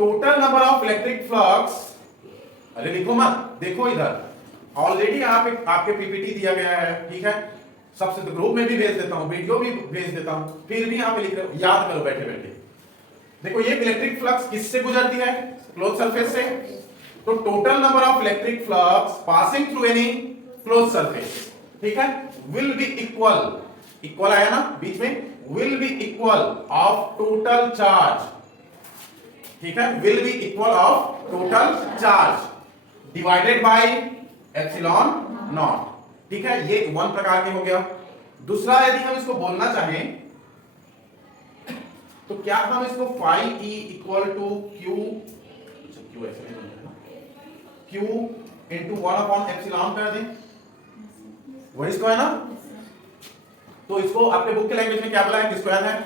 Total number of electric flux, अरे लिखो मत, देखो इधर ऑलरेडी आपके पीपीटी दिया गया है, ठीक है, सबसे तो ग्रुप में भी भेज देता हूं, वीडियो भी भेज देता हूं, फिर भी यहां पे लिख रहे, याद करो बैठे बैठे। देखो ये इलेक्ट्रिक फ्लक्स किससे गुजरती है, क्लोज सरफेस से। तो total number of electric flux passing through any close surface, ठीक है, विल बी इक्वल, इक्वल आया ना बीच में, will be equal of total charge, ठीक है, will be equal of total charge divided by epsilon not, ठीक है, ये वन प्रकार के हो गया। दूसरा यदि हम इसको बोलना चाहें तो क्या हम इसको phi E equal to q, q ऐसे नहीं बनता है ना, क्यू इंटू 1/एप्सिलॉन कर दें, वही इसको है ना। तो इसको आपके बुक के लैंग्वेज में क्या बोला है, किसको याद है,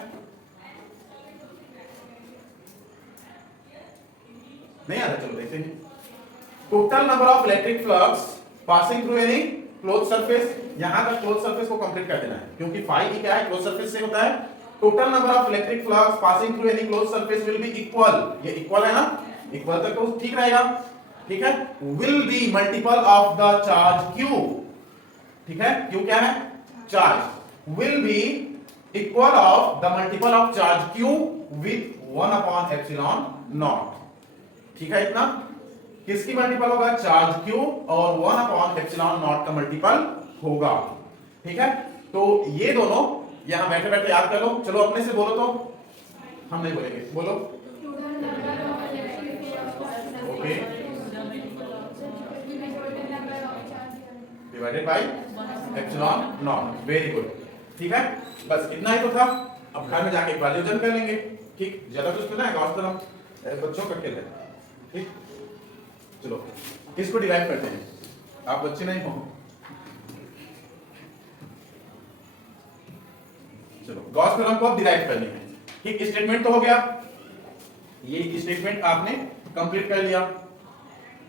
नहीं याद है, चलो देखते हैं। Total number of electric flux passing through any close surface, यहां तक क्लोज सरफेस को कंप्लीट कर देना है, क्योंकि फाई ई क्या है, क्लोज सरफेस से होता है। Total number of electric flux passing through any close surface will be equal, ये इक्वल है ना, इक्वल तक तो ठीक रहेगा, ठीक है, will be multiple of the charge q, ठीक है, क्यू क्या है, charge, will be equal of the multiple of charge q with 1/एप्सिलॉन नॉट, ठीक है, इतना किसकी मल्टीपल होगा, चार्ज क्यू, और 1/एप्सिलॉन नॉट का मल्टीपल होगा, ठीक है। तो ये दोनों यहां बैठे बैठे याद कर लो, चलो अपने से बोलो, तो हम नहीं बोलेंगे, बोलो, okay, divided by epsilon not, very good, ठीक है, बस इतना ही तो था। अब घर में जाके एक बार रिवीजन कर लेंगे, ठीक, ज्यादा कुछ तो ना है, गौर तरह बच्चों का खेल है, ठीक, चलो इसको डिराइव करते हैं, आप बच्चे नहीं हो, चलो गॉस थ्योरम को अब डिराइव करनी है, ठीक, स्टेटमेंट तो हो गया, ये स्टेटमेंट आपने कंप्लीट कर लिया।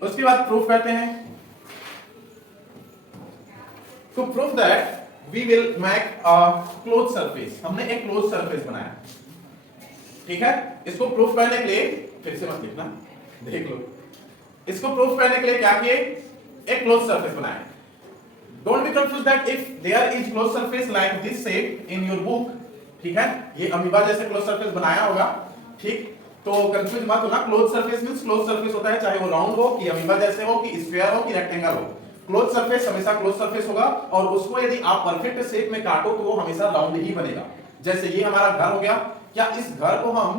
उसके बाद प्रूफ करते हैं। To prove that we will make a close surface, हमने एक क्लोज सरफेस बनाया, ठीक है, इसको प्रूफ करने के लिए, फिर से मत लिखना, देख लो, इसको प्रूफ करने के लिए क्या किए, एक क्लोज सरफेस बनाया। Don't be confused that if there is closed surface like this shape in your book, ठीक है, ये अमीबा जैसे क्लोज सरफेस बनाया होगा, ठीक, तो कंफ्यूज मत होना, close surface means close surface होता है, चाहे वो राउंड हो कि अमीबा जैसे हो कि स्फीयर हो कि रेक्टेंगल हो, क्लोज सरफेस हमेशा क्लोज सरफेस होगा, और उसको यदि आप परफेक्ट शेप में काटो तो वो हमेशा राउंड ही बनेगा। जैसे ये हमारा घर हो गया, क्या इस घर को हम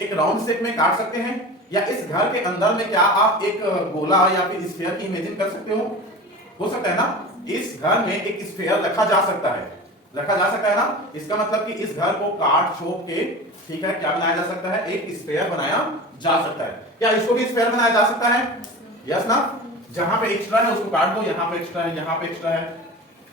एक राउंड शेप में काट सकते हैं, या इस घर के अंदर में क्या आप एक गोला या फिर स्फीयर की इमेजिन कर सकते हो सकता है ना, इस घर में एक स्फीयर रखा जा सकता है, रखा जा सकता है ना, इसका मतलब कि इस घर को काट छोप के, ठीक है, क्या बनाया जा सकता है, एक स्फीयर बनाया जा सकता है। क्या इसको भी स्फीयर बनाया जा सकता है, यस ना, जहां पे एक्स्ट्रा है उसको काट दो, यहां पे एक्स्ट्रा है, यहां पे एक्स्ट्रा है,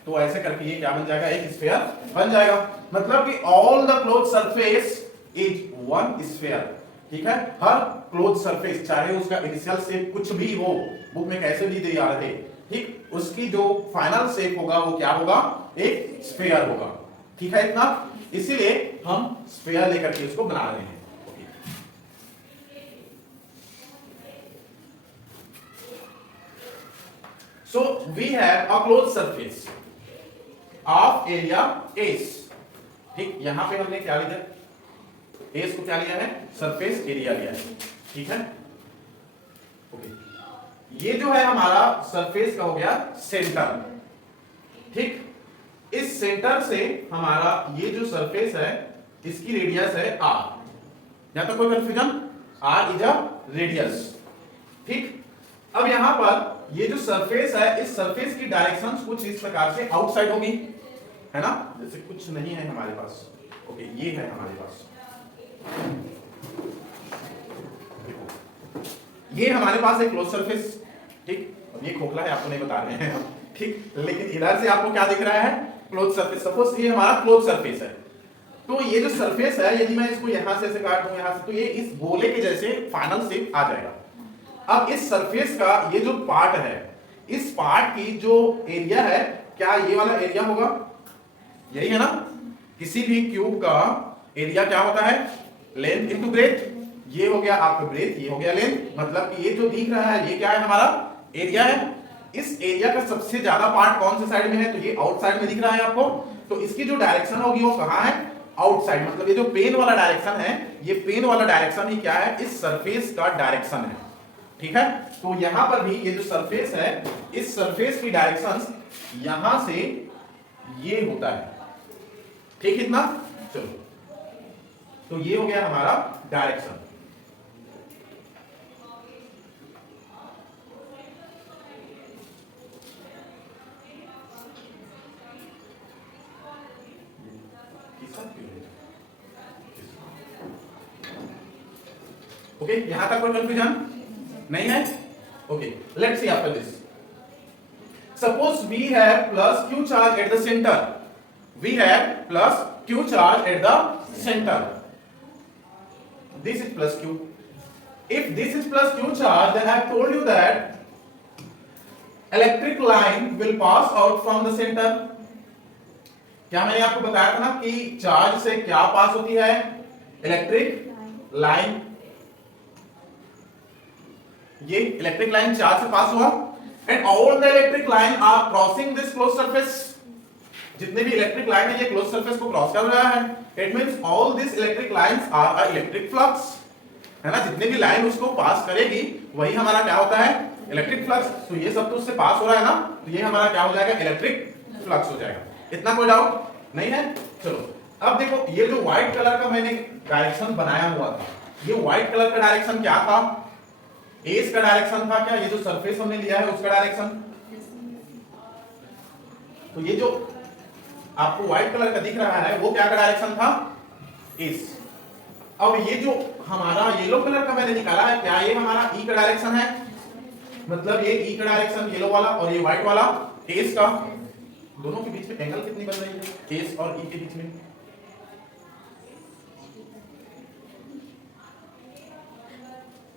तो ऐसे करके ये क्या बन जाएगा, एक स्फीयर बन जाएगा। मतलब कि all the close surface is one sphere, ठीक है, हर क्लोज सरफेस चाहे उसका इनिशियल शेप कुछ भी हो, बुक में कैसे भी दिया रहे, ठीक, उसकी जो फाइनल शेप होगा वो क्या होगा, एक स्फीयर होगा, ठीक है, इतना, इसीलिए हम स्फीयर लेकर के इसको बना रहे हैं। So we have a closed surface of area S, ठीक, यहां पे हमने क्या लिया, एस को क्या लिया है, सरफेस एरिया लिया है, ठीक है, ओके, ये जो है हमारा सरफेस का हो गया सेंटर, ठीक, इस सेंटर से हमारा ये जो सरफेस है इसकी रेडियस है r, यहां तक कोई confusion, r is a radius, ठीक। अब यहां पर ये जो सरफेस है, इस सरफेस की डायरेक्शंस कुछ इस प्रकार से आउटसाइड होगी, है ना, जैसे कुछ नहीं है हमारे पास, ओके, ये है हमारे पास, ये हमारे पास एक क्लोज सरफेस, ठीक, अब ये खोखला है आपको नहीं बता रहे हैं, ठीक, लेकिन इधर से आपको क्या दिख रहा है, क्लोज सरफेस, सपोज ये हमारा क्लोज सरफेस है, तो ये जो सरफेस है यदि मैं इसको यहां से काट दूं यहां से, तो ये इस गोले के जैसे फाइनल शेप आ जाएगा। अब इस सरफेस का ये जो पार्ट है, इस पार्ट की जो एरिया है, क्या ये वाला एरिया होगा, यही है ना, किसी भी क्यूब का एरिया क्या होता है, लेंथ इनटू ब्रेथ, ये हो गया आपका ब्रेथ, ये हो गया लेंथ, मतलब कि ये जो दिख रहा है ये क्या है हमारा एरिया है। इस एरिया का सबसे ज्यादा पार्ट कौन से साइड में है, तो ये आउटसाइड में दिख रहा है आपको, तो इसकी जो डायरेक्शन होगी वो कहां है, आउटसाइड, मतलब ये जो पेन वाला डायरेक्शन है, ये पेन वाला डायरेक्शन ही क्या है, इस सरफेस का डायरेक्शन है, ठीक है। तो यहां पर भी ये जो सरफेस है, इस सरफेस की डायरेक्शन यहां से ये होता है, ठीक, इतना, चलो, तो ये हो गया हमारा डायरेक्शन। ओके, यहां तक कोई कंफ्यूजन नहीं है। Okay, let's see after this, suppose we have plus q charge at the centre, we have plus q charge at the centre, this is plus q. If this is plus q charge, then I have told you that electric line will pass out from the center. क्या मैंने आपको बताया था ना कि charge से क्या pass होती है, इलेक्ट्रिक लाइन, ये इलेक्ट्रिक लाइन चार्ज से पास हुआ, and all the electric line are crossing this close surface, जितने भी इलेक्ट्रिक लाइन है ये क्लोज सरफेस को क्रॉस कर रहा है, it means all this electric lines are a electric flux, है ना, जितने भी लाइन उसको पास करेगी वही हमारा क्या होता है, इलेक्ट्रिक फ्लक्स। तो ये सब तो उससे पास हो रहा है ना, तो ये हमारा क्या हो जाएगा, इलेक्ट्रिक फ्लक्स हो जाएगा। इतना कोई डाउट नहीं है। चलो अब देखो, ये जो व्हाइट कलर का मैंने डायरेक्शन बनाया हुआ था, ये व्हाइट कलर का डायरेक्शन क्या था, एस का डायरेक्शन था क्या, ये जो सरफेस हमने लिया है उसका डायरेक्शन, तो ये जो आपको व्हाइट कलर का दिख रहा है वो क्या का डायरेक्शन था, इस। अब ये जो हमारा येलो कलर का मैंने निकाला है, क्या ये हमारा ई का डायरेक्शन है, मतलब ये ई का डायरेक्शन येलो वाला और ये व्हाइट वाला एस का, दोनों के बीच में एंगल कितनी बन रही है, एस और ई के बीच में,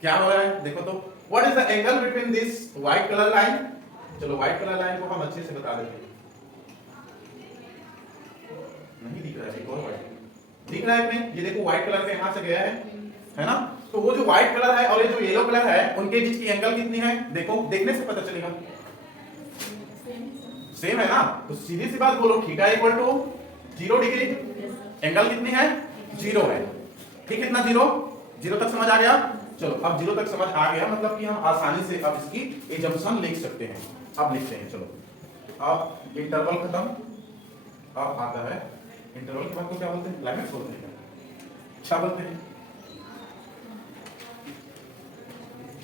क्या हो रहा है देखो तो, what is the angle between this white colour line, चलो व्हाइट कलर लाइन को हम अच्छे से बता देते हैं, नहीं दिख रहा है, एक और व्हाइट दिख रहा है नहीं, ये देखो व्हाइट कलर का यहां से गया है ना, तो वो जो व्हाइट कलर है और ये जो येलो कलर है उनके बीच की एंगल कितनी है, देखो देखने से पता चलेगा, सेम है ना, तो सीधी सी बात बोलो, theta equal to 0 degree, angle कितनी है, 0 है, ठीक, कितना 0 तक समझ आ गया। चलो अब 0 तक समझ आ गया, मतलब कि हम आसानी से अब इसकी एजम्पशन लिख सकते हैं, अब लिखते हैं, चलो अब इंटरवल खत्म, अब आता है इंटरवल के बाद को क्या बोलते हैं, क्लाइमेक्स बोलते हैं, क्या बोलते हैं,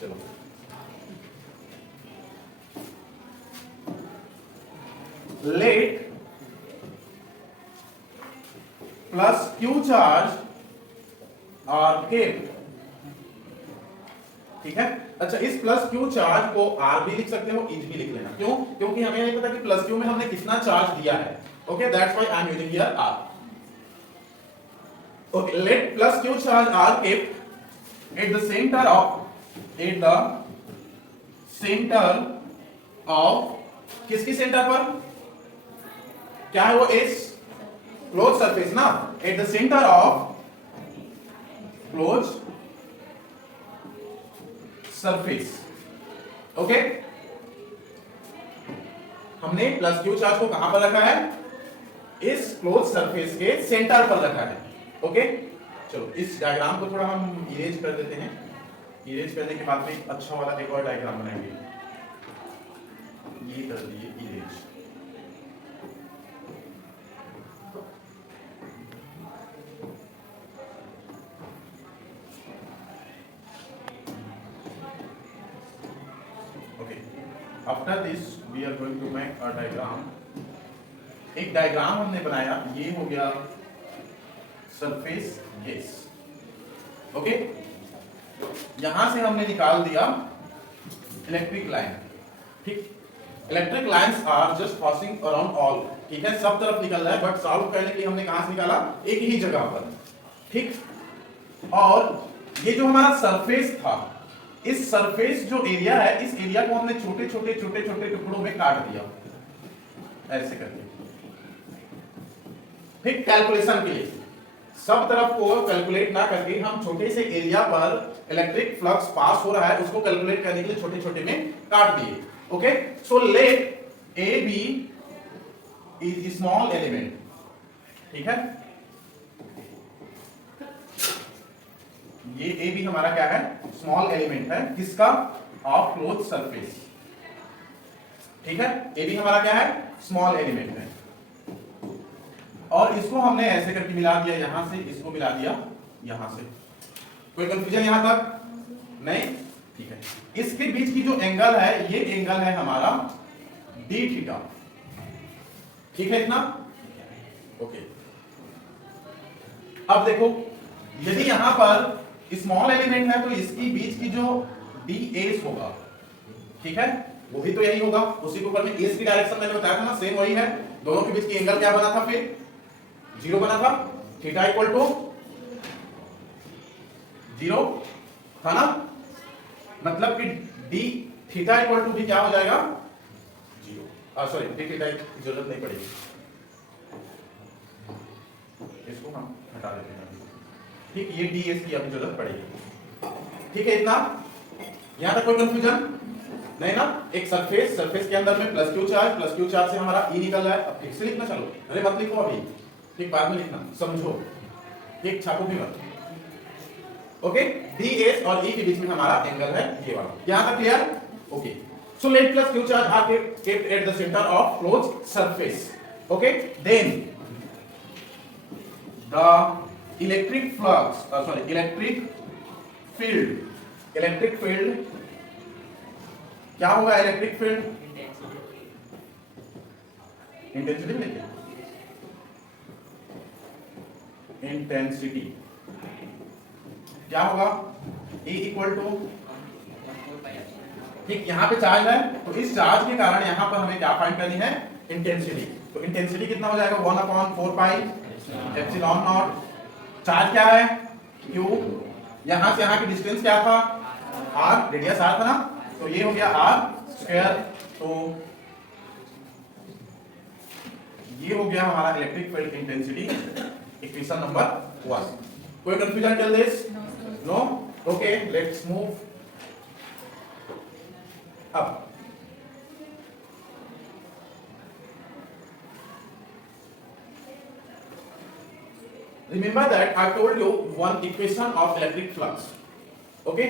चलो लेट प्लस क्यू चार्ज और केप, ठीक है। अच्छा, इस प्लस क्यू चार्ज को आर भी लिख सकते हो, इज भी लिख लेना, क्यों, क्योंकि हमें नहीं पता कि प्लस क्यू में हमने कितना चार्ज दिया है, okay, that's why I am using here R. Okay, let plus q charge are kept at the centre of किसकी सेंटर पर, क्या है वो, एस, क्लोज सरफेस ना, at the centre of close surface, okay. हमने plus q charge को कहां पर रखा है, इस क्लोज सरफेस के सेंटर पर रखा है, ओके। चलो इस डायग्राम को थोड़ा हम इरेज कर देते हैं, इरेज करने के बाद में अच्छा वाला एक और डायग्राम बनाएंगे, ये कर दिए erase, after this we are going to make a diagram, एक डायग्राम हमने बनाया, ये हो गया सरफेस केस, ओके। यहां से हमने निकाल दिया इलेक्ट्रिक लाइन, ठीक, electric lines are just passing around all, ठीक है, सब तरफ निकल रहा है, बट सॉल्व करने के लिए हमने कहां से निकाला, एक ही जगह पर, ठीक। और ये जो हमारा सरफेस था, इस सरफेस जो एरिया है, इस एरिया को हमने छोटे छोटे टुकड़ों में काट दिया, ऐसे करके, ठीक, कैलकुलेशन के लिए, सब तरफ को कैलकुलेट ना करके हम छोटे से एरिया पर इलेक्ट्रिक फ्लक्स पास हो रहा है उसको कैलकुलेट करने के लिए छोटे छोटे में काट दिए। Okay, so let A B is small element, ठीक है, ये ए बी हमारा क्या है, स्मॉल एलिमेंट है, किसका, ऑफ क्लोज सरफेस, ठीक है, ए बी हमारा क्या है, स्मॉल एलिमेंट है, और इसको हमने ऐसे करके मिला दिया, यहां से इसको मिला दिया यहां से। कोई कंफ्यूजन यहां तक नहीं, ठीक है। इसके बीच की जो एंगल है ये एंगल है हमारा डी थीटा, ठीक है इतना, ओके। अब देखो यदि यहां पर स्मॉल एलिमेंट है तो इसकी बीच की जो डी एस होगा, ठीक है, वो भी तो यही होगा, उसी के ऊपर में एस की डायरेक्शन मैंने बताया था ना, सेम वही है। दोनों के बीच की एंगल क्या बना था, फिर 0 बना था, थीटा इक्वल टू 0 था ना, मतलब कि डी थीटा इक्वल टू भी क्या हो जाएगा, 0। सॉरी, डी थीटा की जरूरत नहीं पड़ेगी, इसको हम हटा देते हैं, ठीक, ये डी एस की अभी जरूरत पड़ेगी, ठीक है इतना, यहां तक कोई कंफ्यूजन नहीं ना। एक सरफेस के अंदर में प्लस क्यू चार्ज से हमारा ई निकल रहा है, अब ठीक से लिखना, चलो, अरे मत लिखो अभी, ठीक, बाद में लिखना, समझो, ठीक, छापो भी मत, ओके। डी एस और ई के बीच में हमारा एंगल है ये वाला, यहां तक clear, okay. So let plus q charge are kept at the centre of close surface, okay, then the electric flux, sorry, electric field क्या होगा, इलेक्ट्रिक फील्ड इंटेंसिटी में, इंटेंसिटी क्या होगा, E इक्वल टू, ठीक, यहां पे चार्ज है तो इस चार्ज के कारण यहां पर हमें क्या फाइंड करनी है, इंटेंसिटी। तो इंटेंसिटी कितना हो जाएगा, 1/4 पाई एप्सिलॉन नॉट, चार्ज क्या है, Q, यहां से यहां की डिस्टेंस क्या था, R, रेडियस R था ना, तो ये हो गया R स्क्वायर, तो ये हो गया हमारा electric field intensity, equation number 1। कोई confusion till this, no, okay, let's move. अब remember that I told you one equation of electric flux, okay,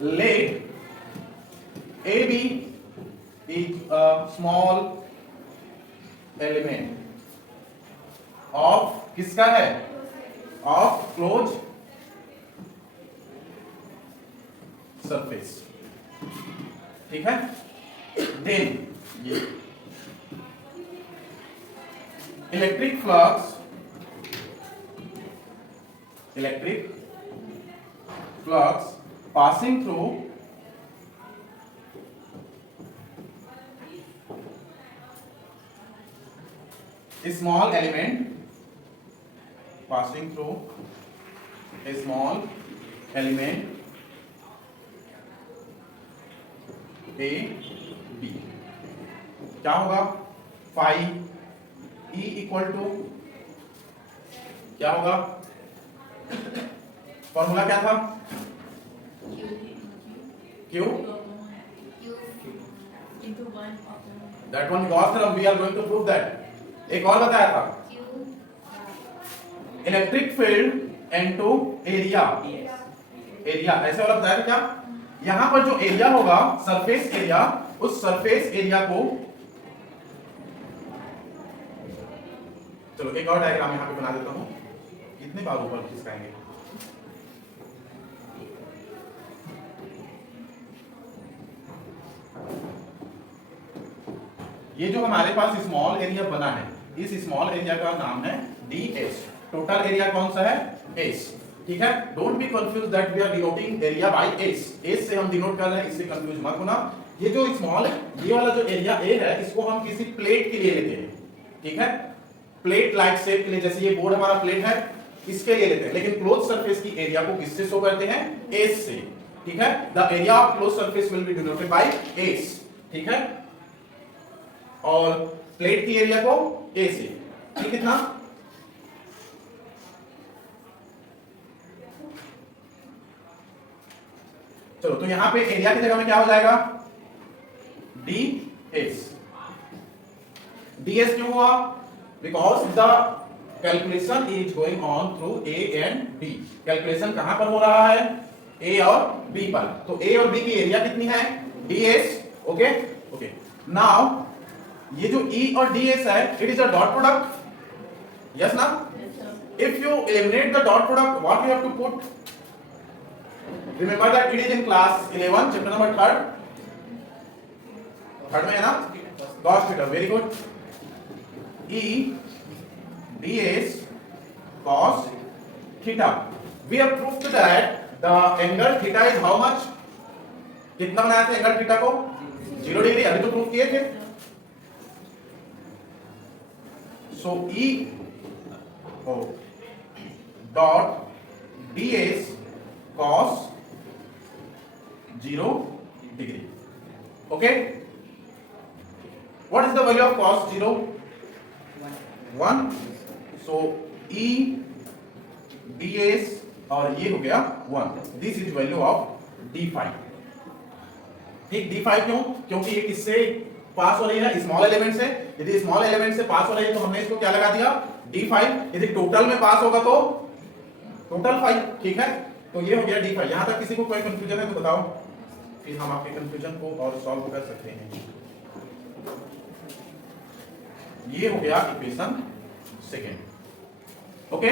let AB is a small element of किसका है, of closed surface, ठीक है, then ये electric flux passing through a small element, passing through a small element A B, क्या होगा, phi E equal to क्या होगा, formula क्या था, Q that one Gauss theorem, we are going to prove that। एक और बताया था, इलेक्ट्रिक फील्ड इनटू एरिया, ऐसे वाला बताया था क्या, यहां पर जो एरिया होगा सरफेस एरिया, उस सरफेस एरिया को, चलो एक और डायग्राम यहां पे बना देता हूं, कितने बार ऊपर खिसकाएंगे, ये जो हमारे पास स्मॉल एरिया बना है, इस स्मॉल एरिया का नाम है ds, टोटल एरिया कौन सा है, s, ठीक है। Don't be confuse that we are denoting area by s से हम डिनोट कर रहे हैं, इससे कंफ्यूज मत होना। ये जो स्मॉल है, ये वाला जो एरिया a है, इसको हम किसी प्लेट के लिए लेते हैं, ठीक है, प्लेट लाइक शेप के लिए, जैसे ये बोर्ड हमारा प्लेट है, इसके लिए लेते हैं, लेकिन क्लोज सरफेस की एरिया को किससे शो करते हैं, s से, ठीक है। The area of close surface will B denoted by s, ठीक है, और प्लेट की एरिया को a से, ठीक, कितना, चलो तो यहां पे एरिया की जगह में क्या हो जाएगा, डी एस। डी एस क्यों हुआ, because the calculation is going on through A and B. Calculation कहां पर हो रहा है, ए और बी पर। तो ए और बी की एरिया कितनी है, D S. Okay okay, now ये जो ई और डी एस है, it is a dot product, yes ना। If you eliminate the dot product, what you have to put, remember that it is in class 11 chapter number 3 में है ना, cos theta, very good. E ds cos theta, we have proved that the angle theta is how much, कितना बनाया था angle theta को, 0 degree, अभी तो prove किए थे। सो E dot ds cos 0 degree. Okay, what is the value of cos 0, 1। so E ds और ये हो गया 1, this is value of d5। ठीक, d5 क्यों, क्योंकि ये किससे पास हो रही है, स्मॉल एलिमेंट से। यदि स्मॉल एलिमेंट से पास हो रही है तो हमने इसको क्या लगा दिया, d5। यदि टोटल में पास होगा तो टोटल 5। ठीक है, तो ये हो गया d5। यहां तक किसी को कोई कंफ्यूजन है तो बताओ, फिर हम आपके कंफ्यूजन को और सॉल्व कर सकते हैं। ये हो गया इक्वेशन सेकेंड। ओके,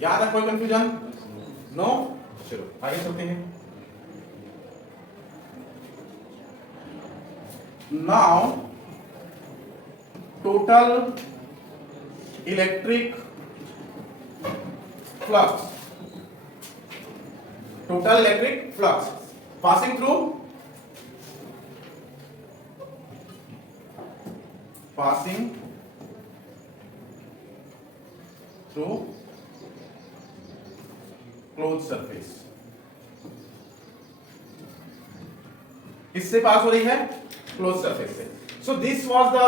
यहां तक कोई कंफ्यूजन, नो। चलो आगे चलते हैं। Now total electric flux, total electric flux passing through close surface, इससे पास हो रही है, क्लोज सरफेस से। So this was the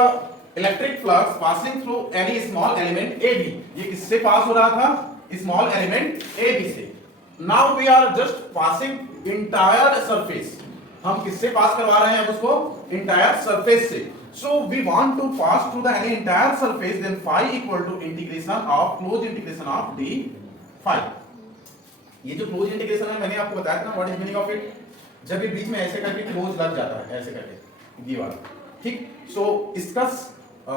electric flux passing through any small element A B. ये किससे पास हो रहा था, स्मॉल एलिमेंट ए बी से। Now we are just passing entire surface, हम किससे पास करवा रहे हैं अब उसको, इंटायर सरफेस से। So we want to pass through the any entire surface, then phi equal to integration of closed integration of d phi। ये जो क्लोज इंटीग्रेशन है मैंने आपको बताया था ना, what is meaning of it, जब ये बीच में ऐसे करके क्लोज लग जाता है, ऐसे करके दीवार। ठीक, सो इसका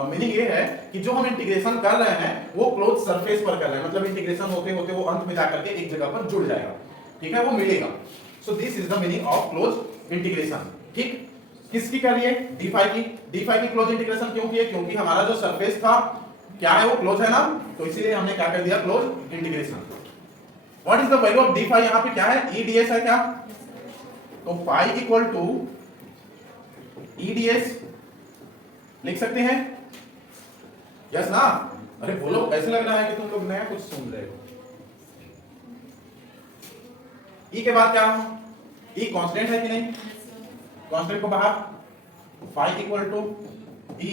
मीनिंग ये है कि जो हम इंटीग्रेशन कर रहे हैं वो क्लोज सरफेस पर कर रहे हैं, मतलब इंटीग्रेशन होते होते वो अंत में जाकर के एक जगह पर जुड़ जाएगा। ठीक है, वो मिलेगा। So this is the meaning of close integration. ठीक, किसकी कर रही है, d5 की। d5 की क्लोज इंटीग्रेशन क्यों की है, क्योंकि हमारा जो सरफेस था क्या है, वो क्लोज है ना, तो इसीलिए हमने क्या कर दिया, close integration. What is the value of d5, यहां पे क्या है, e ds है क्या, तो phi equal to e ds लिख सकते हैं, यस ना। अरे बोलो, ऐसे लग रहा है कि तुम लोग नया कुछ सुन रहे हो। e के बाद क्या, e कांस्टेंट है कि नहीं, कांस्टेंट को बाहर, phi equal to e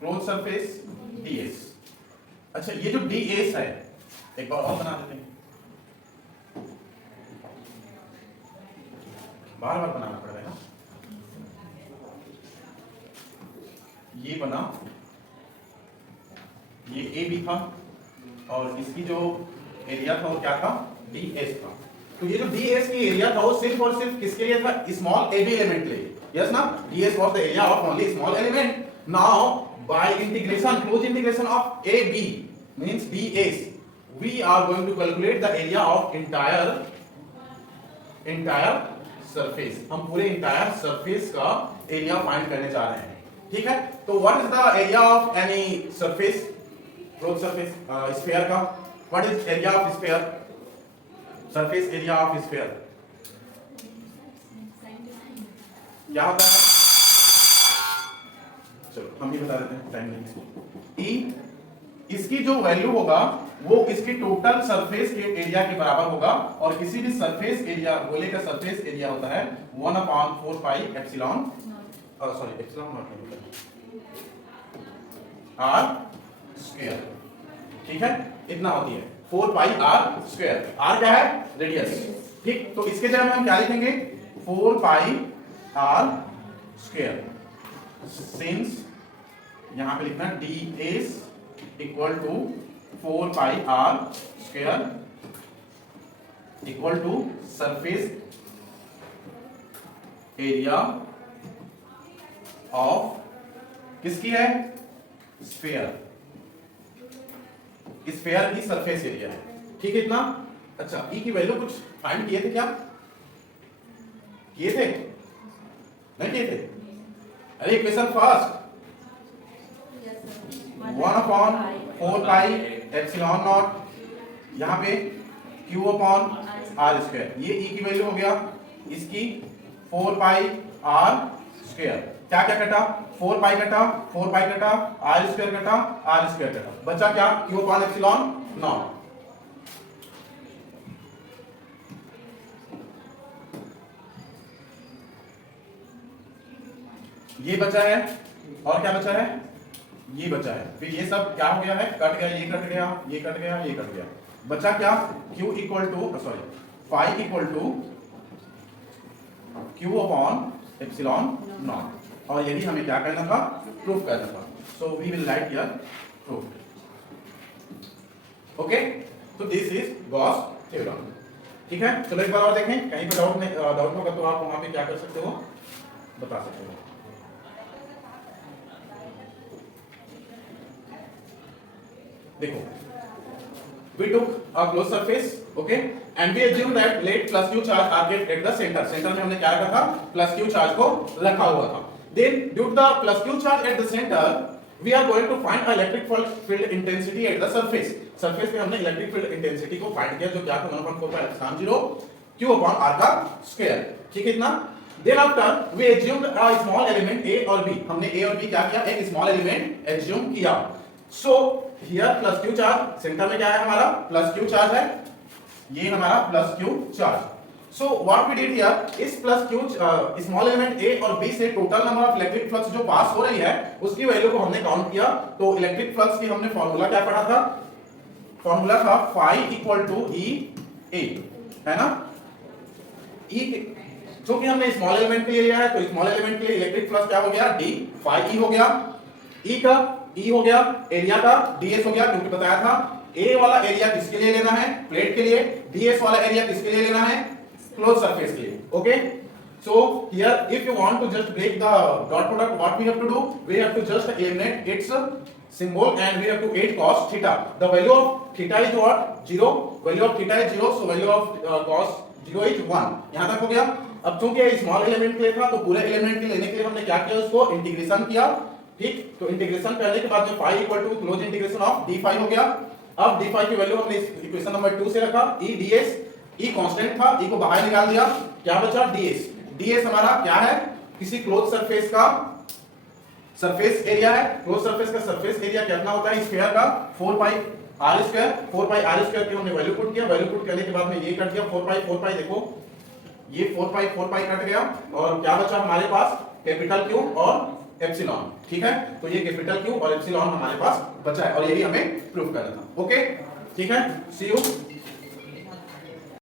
close surface ds। अच्छा, ये जो ds है एक बार और बना देते हैं, बार बार बनाना पड़ेगा ना। ये बना, ये ए बी था और इसकी जो एरिया था वो क्या था, डी एस था। तो ये जो डी एस की एरिया था वो सिर्फ और सिर्फ किसके लिए था, स्मॉल ए बी एलिमेंट के लिए, यस ना। D S was the area of only small element. Now by integration, close integration of A B means D S, we are going to calculate the area of entire surface. हम पूरे entire surface का area find करने जा रहे हैं। ठीक है, तो what is the area of any surface, close surface, sphere का what is area of sphere, surface area of sphere क्या होता है, चलो हम ये बता देते हैं, टाइम नहीं इसको। ई इसकी जो वैल्यू होगा वो इसकी टोटल सरफेस के एरिया के बराबर होगा, और किसी भी सरफेस एरिया, गोले का सरफेस एरिया होता है 1/4 pi epsilon, sorry epsilon naught R square. ठीक है, इतना होती है 4 पाई आर स्क्वायर। आर क्या है, रेडियस। ठीक, तो इसके जगह में हम क्या लिखेंगे, 4 पाई आर स्क्वायर, सिंस यहां पे लिखना D S equal to 4 pi R square equal to surface area of किसकी है, स्फीयर, स्फीयर की सरफेस एरिया है। ठीक है इतना। अच्छा ई की वैल्यू कुछ फाइंड किए थे क्या, किए थे, नहीं किए थे? अरे question fast, 1/4 pi epsilon not, यहां पे q अपॉन आर स्क्वायर, ये ई की वैल्यू हो गया, इसकी 4 पाई आर स्क्वायर, क्या क्या कटा, 4 पाई कटा, 4 पाई कटा, आर स्क्वायर कटा, आर स्क्वायर कटा, बचा क्या, q अपॉन एप्सिलॉन नॉट। ये बचा है, और क्या बचा है, ये बचा है, फिर ये सब क्या हो गया है, कट गया, ये कट गया, ये कट गया, ये कट गया, बचा क्या, q equal to sorry phi equal to q upon epsilon naught, और यही हमें क्या करना था, प्रूफ करना था। So we will write here proof. Okay, तो दिस इज गॉस थ्योरम। ठीक है, चलो एक बार और देखें, कहीं पे डाउट होगा तो आप वहां पे क्या कर सकते हो, बता सकते हो। देखो, we took a closed surface, okay, and we assume that let plus q charge are kept at the center. Center में हमने क्या रखा था, plus q charge को रखा हुआ था। Then due to the plus q charge at the center, we are going to find electric field intensity at the surface. Surface पे हमने electric field intensity को find किया, जो क्या था 1/4 q upon r का square। ठीक है इतना। Then after we assumed a small element a और b, हमने a और b क्या किया, एक small element assume किया। So here plus q charge, centre में क्या है हमारा, plus q चार्ज है, ये हमारा plus q charge. So what we did here is plus q small element a और b से total number of electric flux जो पास हो रही है उसकी वैल्यू को हमने काउंट किया। तो इलेक्ट्रिक फ्लक्स की हमने फॉर्मूला क्या पढ़ा था, फॉर्मूला था फाई इक्वल टू ई ए, है ना। ई चूंकि हमने स्मॉल एलिमेंट के लिए लिया है तो स्मॉल एलिमेंट के लिए इलेक्ट्रिक फ्लक्स क्या हो गया, डी फाई ई हो गया, ई का ई हो गया, एरिया का ds हो गया, क्योंकि बताया था a वाला एरिया किसके लिए लेना है, प्लेट के लिए, ds वाला एरिया किसके लिए लेना है, क्लोज सरफेस के लिए। Okay, so here if you want to just break the dot product, what we have to do, we have to just eliminate its symbol and we have to add cos theta. The value of theta is what, 0, value of theta is 0, so value of cos 0 is 1। यहां तक हो गया। अब चूंकि small element के लिए था तो पूरे एलिमेंट के लेने के लिए हमने क्या किया, उसको इंटीग्रेशन किया। ठीक, तो इंटीग्रेशन करने के बाद में phi equal to close integration of d phi हो गया। अब डी फाई की वैल्यू हमने इक्वेशन नंबर 2 से रखा, ई डीएस, ई कांस्टेंट था, ई को बाहर निकाल दिया, क्या बचा, डीएस। डीएस हमारा क्या है, किसी क्लोज सरफेस का सरफेस एरिया है। क्लोज सरफेस का सरफेस एरिया कितना होता है, स्फीयर का 4 pi R square, 4 pi R square की हमने वैल्यू पुट किया। वैल्यू पुट करने के बाद में ये कट गया, 4 पाई देखो, ये 4 पाई कट गया, और क्या बचा हमारे पास, कैपिटल क्यू और एप्सिलॉन। ठीक है, तो ये कैपिटल क्यू और एप्सिलॉन हमारे पास बचा है, और यही हमें प्रूफ करना था। ओके, ठीक है, सी यू।